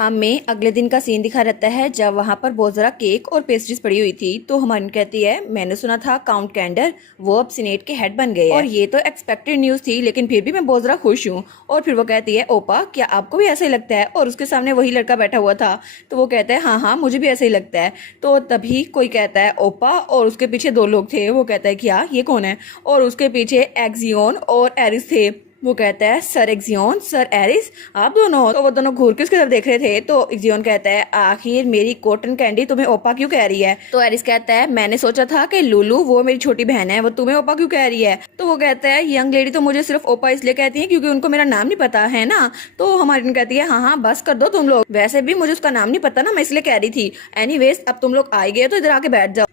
हमें अगले दिन का सीन दिखा रहता है जब वहाँ पर बहुत ज़रा केक और पेस्ट्रीज पड़ी हुई थी। तो हमारी कहती है मैंने सुना था काउंट कैंडर वो अब सीनेट के हेड बन गए हैं और ये तो एक्सपेक्टेड न्यूज़ थी, लेकिन फिर भी मैं बहुत ज़रा खुश हूँ। और फिर वो कहती है ओपा क्या आपको भी ऐसा ही लगता है? और उसके सामने वही लड़का बैठा हुआ था तो वो कहता है हाँ हाँ मुझे भी ऐसा ही लगता है। तो तभी कोई कहता है ओपा, और उसके पीछे दो लोग थे। वो कहता है क्या ये कौन है? और उसके पीछे एक्जियोन और एरिस थे। वो कहता है सर एक्जियोन, सर एरिस, आप दोनों? तो वो दोनों घूर के उसकी तरफ देख रहे थे। तो एक्जियोन कहता है आखिर मेरी कॉटन कैंडी तुम्हें ओपा क्यों कह रही है? तो एरिस कहता है मैंने सोचा था कि लुलू वो मेरी छोटी बहन है, वो तुम्हें ओपा क्यों कह रही है? तो वो कहता है यंग लेडी तो मुझे सिर्फ ओपा इसलिए कहती है क्योंकि उनको मेरा नाम नहीं पता है ना। तो हमारी कहती है हाँ हाँ बस कर दो तुम लोग, वैसे भी मुझे उसका नाम नहीं पता ना, मैं इसलिए कह रही थी। एनीवेज अब तुम लोग आ गए तो इधर आके बैठ जाओ।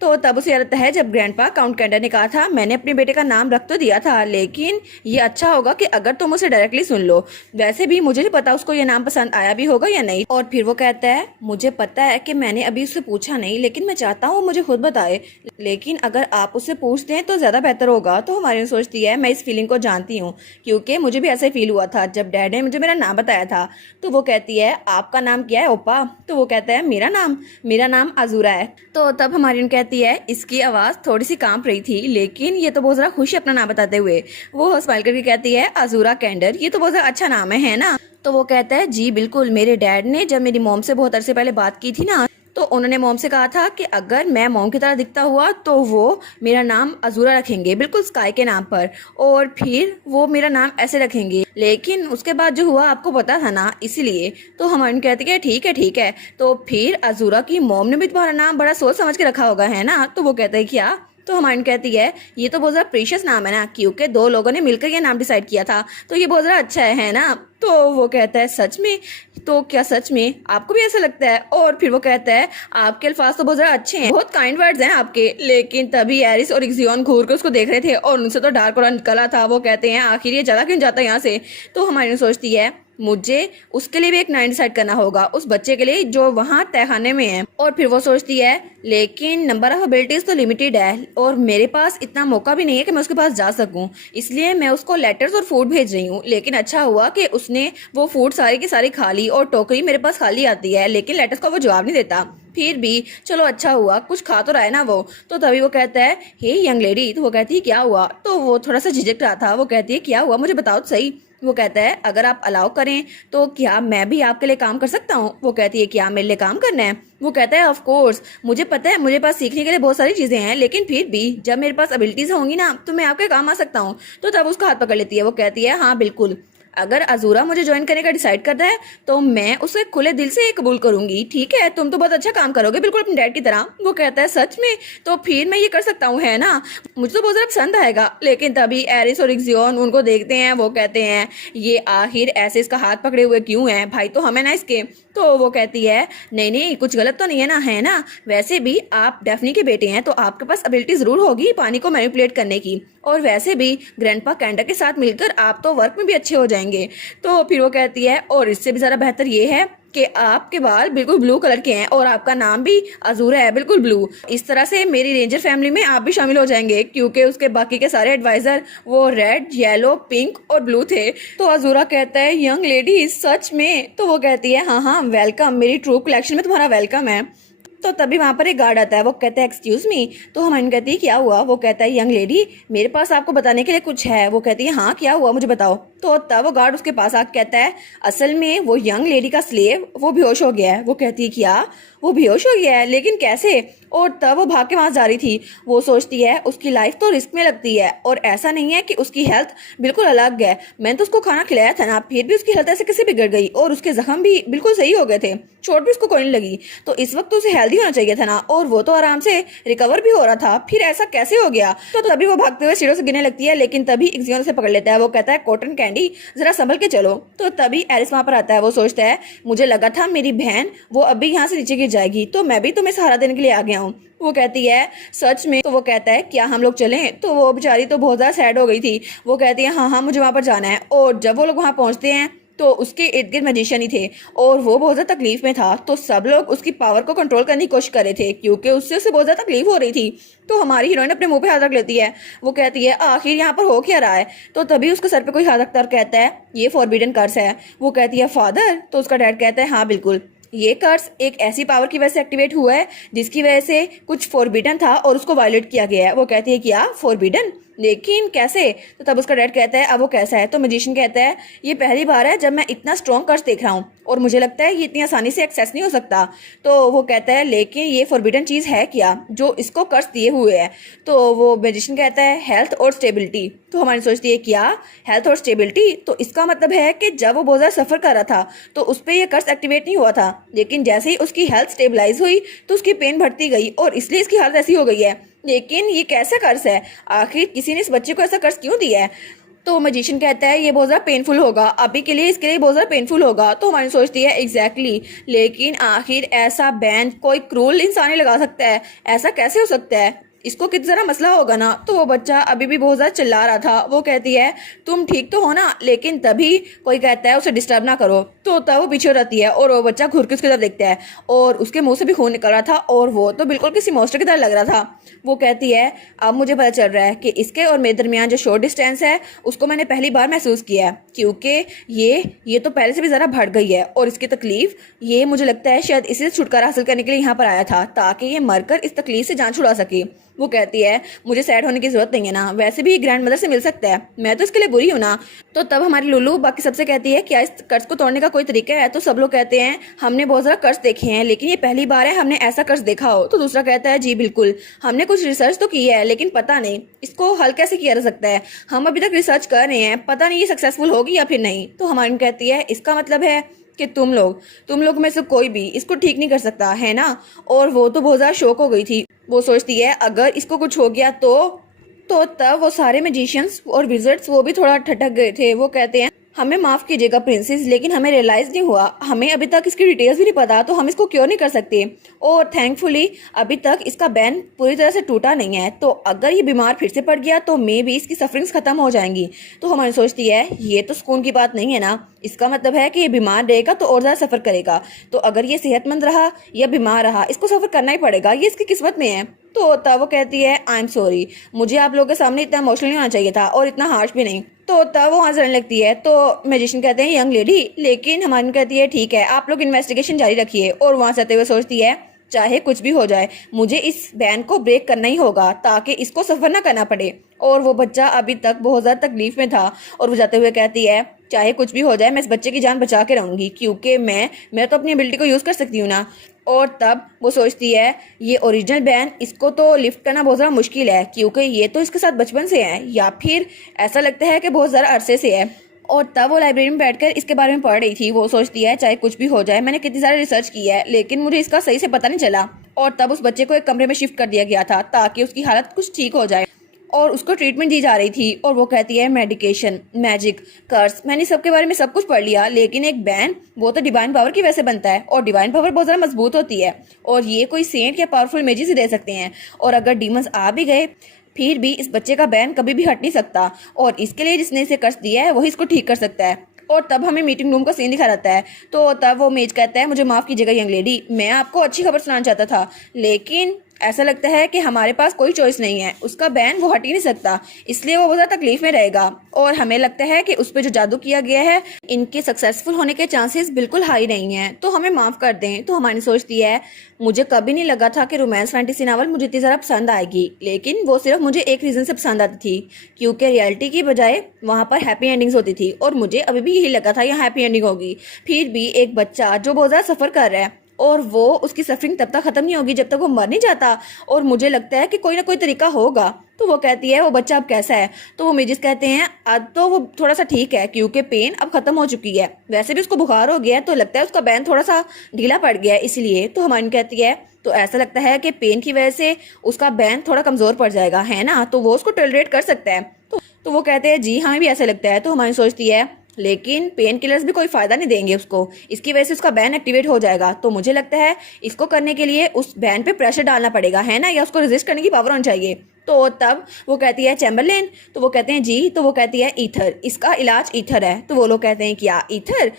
तो तब उसे याद आता है जब ग्रैंडपा काउंट कैंडर ने कहा था मैंने अपने बेटे का नाम रख तो दिया था, लेकिन ये अच्छा होगा कि अगर तुम उसे डायरेक्टली सुन लो। वैसे भी मुझे नहीं पता उसको ये नाम पसंद आया भी होगा या नहीं। और फिर वो कहता है मुझे पता है कि मैंने अभी उससे पूछा नहीं, लेकिन मैं चाहता हूँ मुझे खुद बताए, लेकिन अगर आप उससे पूछ दें तो ज्यादा बेहतर होगा। तो हमारी सोचती है मैं इस फीलिंग को जानती हूँ क्योंकि मुझे भी ऐसा ही फील हुआ था जब डैड ने मुझे मेरा नाम बताया था। तो वो कहती है आपका नाम क्या है ओपा? तो वो कहता है मेरा नाम अजूरा है। तो तब हमारी कहती है इसकी आवाज थोड़ी सी कांप रही थी, लेकिन ये तो बहुत ज्यादा खुशी अपना नाम बताते हुए वो स्माइल करके कहती है अजूरा कैंडर, ये तो बहुत ज्यादा अच्छा नाम है ना? तो वो कहता है जी बिल्कुल, मेरे डैड ने जब मेरी मॉम से बहुत अरसे पहले बात की थी ना, तो उन्होंने मॉम से कहा था कि अगर मैं मॉम की तरह दिखता हुआ तो वो मेरा नाम अजूरा रखेंगे, बिल्कुल स्काई के नाम पर, और फिर वो मेरा नाम ऐसे रखेंगे। लेकिन उसके बाद जो हुआ आपको पता था ना, इसीलिए। तो हमारी कहती है ठीक है। तो फिर अजूरा की मॉम ने भी तुम्हारा नाम बड़ा सोच समझ के रखा होगा है ना? तो वो कहता है क्या? तो हमारी कहती है ये तो बहुत ज़्यादा प्रीशियस नाम है ना, क्योंकि दो लोगों ने मिलकर ये नाम डिसाइड किया था, तो ये बहुत ज़्यादा अच्छा है ना? तो वो कहता है सच में? तो क्या सच में आपको भी ऐसा लगता है? और फिर वो कहता है आपके अल्फाज तो बहुत ज़्यादा अच्छे हैं, बहुत काइंड वर्ड्स हैं आपके। लेकिन तभी एरिस और इक्सियोन घूर के उसको देख रहे थे और उनसे तो डार्क और निकला था। वो कहते हैं आखिर ये चला क्यों जाता है यहाँ से? तो हमारी सोचती है मुझे उसके लिए भी एक नाम डिसाइड करना होगा, उस बच्चे के लिए जो वहाँ तहखाने में है। और फिर वो सोचती है लेकिन नंबर ऑफ एबिलिटीज तो लिमिटेड है और मेरे पास इतना मौका भी नहीं है कि मैं उसके पास जा सकूं, इसलिए मैं उसको लेटर्स और फूड भेज रही हूँ। लेकिन अच्छा हुआ कि उसने वो फूड सारी की सारी खा ली और टोकरी मेरे पास खाली आती है, लेकिन लेटर्स का वो जवाब नहीं देता। फिर भी चलो अच्छा हुआ कुछ खा तो रहा है ना वो। तो तभी वो कहता है हे यंग लेडी। तो वो कहती है क्या हुआ? तो वो थोड़ा सा झिझक रहा था। वो कहती है क्या हुआ मुझे बताओ तो सही। वो कहता है अगर आप अलाउ करें तो क्या मैं भी आपके लिए काम कर सकता हूँ? वो कहती है क्या मेरे लिए काम करना है? वो कहता है ऑफ कोर्स, मुझे पता है मुझे पास सीखने के लिए बहुत सारी चीजें हैं, लेकिन फिर भी जब मेरे पास एबिलिटीज होंगी ना तो मैं आपके काम आ सकता हूँ। तो तब उसका हाथ पकड़ लेती है। वो कहती है हाँ बिल्कुल, अगर अजूरा मुझे ज्वाइन करने का डिसाइड करता है तो मैं उसे खुले दिल से कबूल करूंगी। ठीक है तुम तो बहुत अच्छा काम करोगे बिल्कुल अपने डैड की तरह। वो कहता है सच में? तो फिर मैं ये कर सकता हूँ है ना? मुझे तो बहुत ज्यादा पसंद आएगा। लेकिन तभी एरिस और इक्सियोन उनको देखते हैं। वो कहते हैं ये आखिर ऐसे इसका हाथ पकड़े हुए क्यों है? भाई तो हमें ना इसके। तो वो कहती है नहीं कुछ गलत तो नहीं है ना, है ना? वैसे भी आप डेफनी के बेटे हैं तो आपके पास एबिलिटी जरूर होगी पानी को मैनिपुलेट करने की, और वैसे भी ग्रैंडपा कैंडर के साथ मिलकर आप तो वर्क में भी अच्छे हो जाएंगे। तो फिर वो कहती है और इससे भी ज्यादा बेहतर ये है कि आपके बाल बिल्कुल ब्लू कलर के हैं और आपका नाम भी अजूरा है, बिल्कुल ब्लू। इस तरह से मेरी रेंजर फैमिली में आप भी शामिल हो जाएंगे, क्योंकि उसके बाकी के सारे एडवाइजर वो रेड, येलो, पिंक और ब्लू थे। तो अजूरा कहता है यंग लेडी सच में? तो वो कहती है हाँ वेलकम, मेरी ट्रूप कलेक्शन में तुम्हारा वेलकम है। तो तभी वहां पर एक गार्ड आता है। वो कहता है एक्सक्यूज मी। तो हमारी कहती है क्या हुआ? वो कहता है यंग लेडी मेरे पास आपको बताने के लिए कुछ है। वो कहती है हाँ क्या हुआ मुझे बताओ। तो तब वो गार्ड उसके पास आके कहता है असल में वो यंग लेडी का स्लेव वो बेहोश हो गया है। वो कहती है क्या वो बेहोश हो गया है? लेकिन कैसे? और तब वो भाग के वहां जा रही थी। वो सोचती है उसकी लाइफ तो रिस्क में लगती है, और ऐसा नहीं है कि उसकी हेल्थ बिल्कुल अलग है। मैंने तो उसको खाना खिलाया था ना, फिर भी उसकी हेल्थ ऐसे कैसे बिगड़ गई? और उसके जख्म भी बिल्कुल सही हो गए थे, चोट भी उसको कोई नहीं लगी। तो इस वक्त तो उसे हेल्दी होना चाहिए था ना, और वो तो आराम से रिकवर भी हो रहा था, फिर ऐसा कैसे हो गया? तो तभी वो भागते हुए सीढ़ियों से गिरने लगती है, लेकिन तभी इक्सियोन से पकड़ लेता है। वो कहता है कॉटन कैंडी जरा संभल के चलो। तो तभी एरिस वहां पर आता है। वो सोचता है मुझे लगा था मेरी बहन वो अभी यहाँ से नीचे गिर जाएगी, तो मैं भी तुम्हें सहारा देने के लिए आ गया हूँ। वो कहती है सच में? तो वो कहता है क्या हम लोग चलें? तो वो बेचारी तो बहुत ज्यादा सैड हो गई थी। वो कहती है हाँ मुझे वहां पर जाना है। और जब वो लोग वहां पहुंचते हैं तो उसके इर्द गिर्द मैजिशियन ही थे और वो बहुत ज़्यादा तकलीफ में था। तो सब लोग उसकी पावर को कंट्रोल करने की कोशिश कर रहे थे क्योंकि उससे उसे बहुत ज़्यादा तकलीफ हो रही थी। तो हमारी हीरोइन अपने मुंह पे हाथ रख लेती है। वो कहती है आखिर यहाँ पर हो क्या रहा है। तो तभी उसके सर पे कोई हाथ रखता है और कहता है ये फॉरबिडन कर्स है। वो कहती है फादर। तो उसका डैड कहता है हाँ बिल्कुल, ये कर्स एक ऐसी पावर की वजह से एक्टिवेट हुआ है जिसकी वजह से कुछ फॉरबिडन था और उसको वायलेट किया गया है। वो कहती है क्या फॉरबिडन, लेकिन कैसे। तो तब उसका डैड कहता है अब वो कैसा है। तो मैजिशियन कहता है ये पहली बार है जब मैं इतना स्ट्रॉन्ग कर्स देख रहा हूँ और मुझे लगता है ये इतनी आसानी से एक्सेस नहीं हो सकता। तो वो कहता है लेकिन ये फॉरबिडन चीज़ है क्या जो इसको कर्स दिए हुए है। तो वो मैजिशियन कहता है हेल्थ और स्टेबिलिटी। तो हमारी सोचती है क्या हेल्थ और स्टेबिलिटी, तो इसका मतलब है कि जब वो बहुत ज़्यादा सफ़र कर रहा था तो उस पर यह कर्स एक्टिवेट नहीं हुआ था, लेकिन जैसे ही उसकी हेल्थ स्टेबलाइज हुई तो उसकी पेन बढ़ती गई और इसलिए इसकी हालत ऐसी हो गई है। लेकिन ये कैसा कर्स है, आखिर किसी ने इस बच्चे को ऐसा कर्स क्यों दिया है। तो मैजिशियन कहता है ये बहुत ज़्यादा पेनफुल होगा अभी के लिए, इसके लिए बहुत ज़्यादा पेनफुल होगा। तो हमारी सोचती है एग्जैक्टली लेकिन आखिर ऐसा बैन कोई क्रूल इंसान ही लगा सकता है, ऐसा कैसे हो सकता है, इसको कितना ज़रा मसला होगा ना। तो वो बच्चा अभी भी बहुत ज़्यादा चिल्ला रहा था। वो कहती है तुम ठीक तो हो ना, लेकिन तभी कोई कहता है उसे डिस्टर्ब ना करो। तो तब वो पीछे रहती है और वो बच्चा घुर के उसकी तरफ देखता है और उसके मुंह से भी खून निकल रहा था और वो तो बिल्कुल किसी मॉन्स्टर की तरह लग रहा था। वो कहती है अब मुझे पता चल रहा है कि इसके और मेरे दरमियान जो शॉर्ट डिस्टेंस है उसको मैंने पहली बार महसूस किया है क्योंकि ये तो पहले से भी ज़रा बढ़ गई है और इसकी तकलीफ ये मुझे लगता है शायद इसी से छुटकारा हासिल करने के लिए यहाँ पर आया था ताकि ये मरकर इस तकलीफ से जान छुड़ा सके। वो कहती है मुझे सैड होने की जरूरत नहीं है ना, वैसे भी ग्रैंड मदर से मिल सकता है, मैं तो इसके लिए बुरी हूँ ना। तो तब हमारी लुल्लू बाकी सबसे कहती है क्या इस कर्ज को तोड़ने का कोई तरीका है। तो सब लोग कहते हैं हमने बहुत ज़्यादा कर्ज देखे हैं लेकिन ये पहली बार है हमने ऐसा कर्ज देखा हो। तो दूसरा कहता है जी बिल्कुल, हमने कुछ रिसर्च तो की है लेकिन पता नहीं इसको हल कैसे किया जा सकता है, हम अभी तक रिसर्च कर रहे हैं, पता नहीं ये सक्सेसफुल होगी या फिर नहीं। तो हमारी कहती है इसका मतलब है कि तुम लोग में से कोई भी इसको ठीक नहीं कर सकता है ना। और वो तो बहुत ज़्यादा शौक हो गई थी। वो सोचती है अगर इसको कुछ हो गया तो तब वो सारे मैजिशियंस और विजर्ड्स वो भी थोड़ा ठटक गए थे। वो कहते हैं हमें माफ़ कीजिएगा प्रिंसेस, लेकिन हमें रियलाइज़ नहीं हुआ, हमें अभी तक इसकी डिटेल्स भी नहीं पता, तो हम इसको क्योर नहीं कर सकते। और थैंकफुली अभी तक इसका बैन पूरी तरह से टूटा नहीं है, तो अगर ये बीमार फिर से पड़ गया तो मे भी इसकी सफरिंग्स ख़त्म हो जाएंगी। तो हमारी सोचती है ये तो सुकून की बात नहीं है ना, इसका मतलब है कि ये बीमार रहेगा तो और ज़्यादा सफ़र करेगा। तो अगर ये सेहतमंद रहा या बीमार रहा इसको सफ़र करना ही पड़ेगा, ये इसकी किस्मत में है। तो तब वो कहती है आई एम सॉरी, मुझे आप लोगों के सामने इतना इमोशनल नहीं होना चाहिए था और इतना हार्श भी नहीं। तो तब वो वहाँ से रहने लगती है। तो मैजिशियन कहते हैं यंग लेडी, लेकिन हमारी कहती है ठीक है आप लोग इन्वेस्टिगेशन जारी रखिए। और वहाँ से आते हुए सोचती है चाहे कुछ भी हो जाए मुझे इस बैन को ब्रेक करना ही होगा ताकि इसको सफ़र ना करना पड़े। और वो बच्चा अभी तक बहुत ज़्यादा तकलीफ में था और वो जाते हुए कहती है चाहे कुछ भी हो जाए मैं इस बच्चे की जान बचा के रहूँगी क्योंकि मैं तो अपनी एबिलिटी को यूज़ कर सकती हूँ ना। और तब वो सोचती है ये ओरिजिनल बैन इसको तो लिफ्ट करना बहुत ज़्यादा मुश्किल है क्योंकि ये तो इसके साथ बचपन से है या फिर ऐसा लगता है कि बहुत ज़्यादा अरसे से है। और तब वो लाइब्रेरी में बैठकर इसके बारे में पढ़ रही थी। वो सोचती है चाहे कुछ भी हो जाए मैंने कितनी सारी रिसर्च की है लेकिन मुझे इसका सही से पता नहीं चला। और तब उस बच्चे को एक कमरे में शिफ्ट कर दिया गया था ताकि उसकी हालत कुछ ठीक हो जाए और उसको ट्रीटमेंट दी जा रही थी। और वो कहती है मेडिकेशन, मैजिक, कर्स, मैंने सबके बारे में सब कुछ पढ़ लिया लेकिन एक बैन वो तो डिवाइन पावर की वजह से बनता है और डिवाइन पावर बहुत ज़्यादा मजबूत होती है और ये कोई सेंट या पावरफुल इमेजेस ही दे सकते हैं। और अगर डीमंस आ भी गए फिर भी इस बच्चे का बैन कभी भी हट नहीं सकता और इसके लिए जिसने इसे कर्स दिया है वही इसको ठीक कर सकता है। और तब हमें मीटिंग रूम का सीन दिखा रहता है। तो तब वो मेज कहता है मुझे माफ़ कीजिएगा यंग लेडी, मैं आपको अच्छी खबर सुनाना चाहता था लेकिन ऐसा लगता है कि हमारे पास कोई चॉइस नहीं है, उसका बैन वो हट ही नहीं सकता इसलिए वो बहुत ज़्यादा तकलीफ में रहेगा। और हमें लगता है कि उस पर जो जादू किया गया है इनके सक्सेसफुल होने के चांसेस बिल्कुल हाई नहीं हैं, तो हमें माफ़ कर दें। तो हमारी सोचती है मुझे कभी नहीं लगा था कि रोमांस फैंटेसी नावल मुझे इतनी ज़्यादा पसंद आएगी, लेकिन वो सिर्फ मुझे एक रीज़न से पसंद आती थी क्योंकि रियलिटी की बजाय वहाँ पर हैप्पी एंडिंग्स होती थी और मुझे अभी भी यही लगा था यहाँ हैप्पी एंडिंग होगी। फिर भी एक बच्चा जो बहुत ज़्यादा सफ़र कर रहा है और वो उसकी सफरिंग तब तक खत्म नहीं होगी जब तक वो मर नहीं जाता और मुझे लगता है कि कोई ना कोई तरीका होगा। तो वो कहती है वो बच्चा अब कैसा है। तो वो मेजिस कहते हैं अब तो वो थोड़ा सा ठीक है क्योंकि पेन अब खत्म हो चुकी है, वैसे भी उसको बुखार हो गया है तो लगता है उसका बैन थोड़ा सा ढीला पड़ गया है इसलिए। तो हमारी कहती है तो ऐसा लगता है कि पेन की वजह से उसका बैन थोड़ा कमज़ोर पड़ जाएगा है ना, तो वो उसको टॉलरेट कर सकता है। तो वो कहते हैं जी हमें भी ऐसा लगता है। तो हमारी सोचती है लेकिन पेन किलर्स भी कोई फायदा नहीं देंगे उसको, इसकी वजह से उसका बैन एक्टिवेट हो जाएगा। तो मुझे लगता है इसको करने के लिए उस बैन पे प्रेशर डालना पड़ेगा, है ना, या उसको रेजिस्ट करने की पावर होनी चाहिए। तो तब वो कहती है चैम्बरलेन, तो वो कहते हैं जी, तो वो कहती है ईथर, इसका इलाज ईथर है। तो वो लोग कहते हैं क्या ईथर?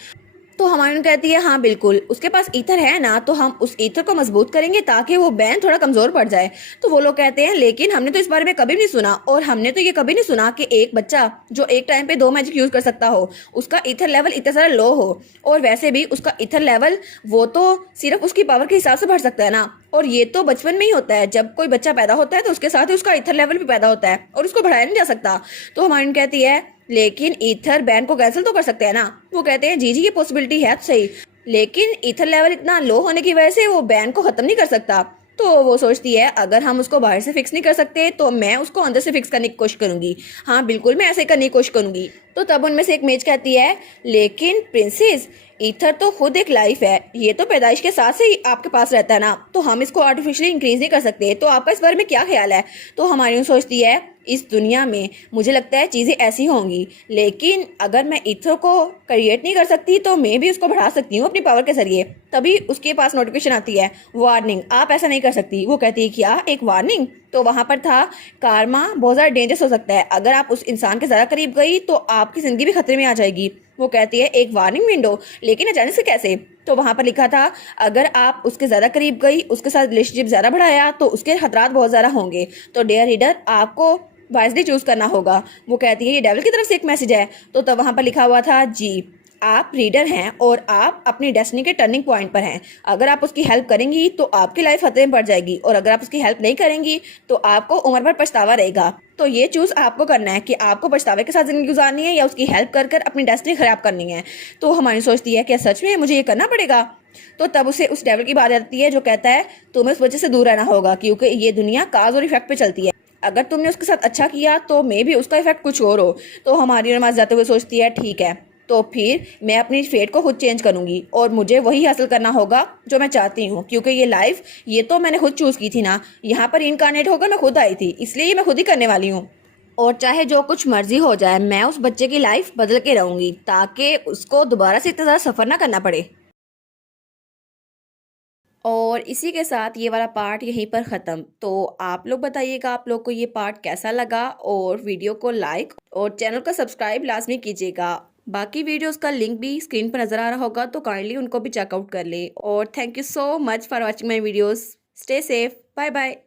तो हमारी कहती है हाँ बिल्कुल, उसके पास ईथर है ना, तो हम उस ईथर को मजबूत करेंगे ताकि वो बैन थोड़ा कमजोर पड़ जाए। तो वो लोग कहते हैं लेकिन हमने तो इस बारे में कभी नहीं सुना, और हमने तो ये कभी नहीं सुना कि एक बच्चा जो एक टाइम पे 2 मैजिक यूज कर सकता हो, उसका ईथर लेवल इतना सारा लो हो। और वैसे भी उसका ईथर लेवल वो तो सिर्फ उसकी पावर के हिसाब से बढ़ सकता है ना, और ये तो बचपन में ही होता है, जब कोई बच्चा पैदा होता है तो उसके साथ ही उसका ईथर लेवल भी पैदा होता है और उसको बढ़ाया नहीं जा सकता। तो हमारी कहती है लेकिन ईथर बैन को कैंसिल तो कर सकते हैं ना। वो कहते हैं जी जी, ये पॉसिबिलिटी है तो सही, लेकिन ईथर लेवल इतना लो होने की वजह से वो बैन को खत्म नहीं कर सकता। तो वो सोचती है अगर हम उसको बाहर से फिक्स नहीं कर सकते तो मैं उसको अंदर से फिक्स करने की कोशिश करूंगी। हाँ बिल्कुल, मैं ऐसे करने की कोशिश करूंगी। तो तब उनमें से एक मेज कहती है लेकिन प्रिंसेस, ईथर तो खुद एक लाइफ है, ये तो पैदाइश के साथ से ही आपके पास रहता है ना, तो हम इसको आर्टिफिशियली इंक्रीज नहीं कर सकते। तो आपका इस बारे में क्या ख्याल है? तो हमारी सोचती है इस दुनिया में मुझे लगता है चीज़ें ऐसी होंगी, लेकिन अगर मैं ईथर को क्रिएट नहीं कर सकती तो मैं भी उसको बढ़ा सकती हूँ अपनी पावर के जरिए। तभी उसके पास नोटिफिकेशन आती है, वार्निंग, आप ऐसा नहीं कर सकती। वो कहती है क्या, एक वार्निंग? तो वहां पर था कारमा बहुत ज़्यादा डेंजरस हो सकता है, अगर आप उस इंसान के ज़्यादा करीब गई तो आपकी ज़िंदगी भी खतरे में आ जाएगी। वो कहती है एक वार्निंग विंडो, लेकिन अचानक से कैसे? तो वहां पर लिखा था अगर आप उसके ज़्यादा करीब गई, उसके साथ रिलेशनशिप ज़्यादा बढ़ाया तो उसके खतरात बहुत ज़्यादा होंगे। तो डियर रीडर, आपको वाइजली चूज करना होगा। वो कहती है ये डेविल की तरफ से एक मैसेज है। तो तब वहां पर लिखा हुआ था जी, आप रीडर हैं और आप अपनी डेस्टिनी के टर्निंग पॉइंट पर हैं। अगर आप उसकी हेल्प करेंगी तो आपकी लाइफ खतरे में पड़ जाएगी, और अगर आप उसकी हेल्प नहीं करेंगी तो आपको उम्र भर पछतावा रहेगा। तो ये चूज आपको करना है कि आपको पछतावे के साथ जिंदगी गुजारनी है या उसकी हेल्प कर कर अपनी डेस्टिनी खराब करनी है। तो हमारी सोचती है क्या सच में मुझे ये करना पड़ेगा? तो तब उसे उस डेविल की बात आती है जो कहता है तुम्हें उस वजह से दूर रहना होगा, क्योंकि ये दुनिया काज और इफेक्ट पे चलती है। अगर तुमने उसके साथ अच्छा किया तो मे भी उसका इफेक्ट कुछ और हो। तो हमारी नमाज जाते हुए सोचती है ठीक है, तो फिर मैं अपनी फेट को खुद चेंज करूंगी और मुझे वही हासिल करना होगा जो मैं चाहती हूँ, क्योंकि ये लाइफ ये तो मैंने खुद चूज की थी ना, यहाँ पर इनकारनेट होकर मैं खुद आई थी, इसलिए ये मैं खुद ही करने वाली हूँ। और चाहे जो कुछ मर्जी हो जाए, मैं उस बच्चे की लाइफ बदल के रहूंगी ताकि उसको दोबारा से इतना ज़्यादा सफ़र ना करना पड़े। और इसी के साथ ये वाला पार्ट यहीं पर ख़त्म। तो आप लोग बताइएगा आप लोग को ये पार्ट कैसा लगा, और वीडियो को लाइक और चैनल को सब्सक्राइब लाजमी कीजिएगा। बाकी वीडियोस का लिंक भी स्क्रीन पर नज़र आ रहा होगा, तो काइंडली उनको भी चेकआउट कर ले। और thank you so much for watching my videos. Stay safe, bye bye.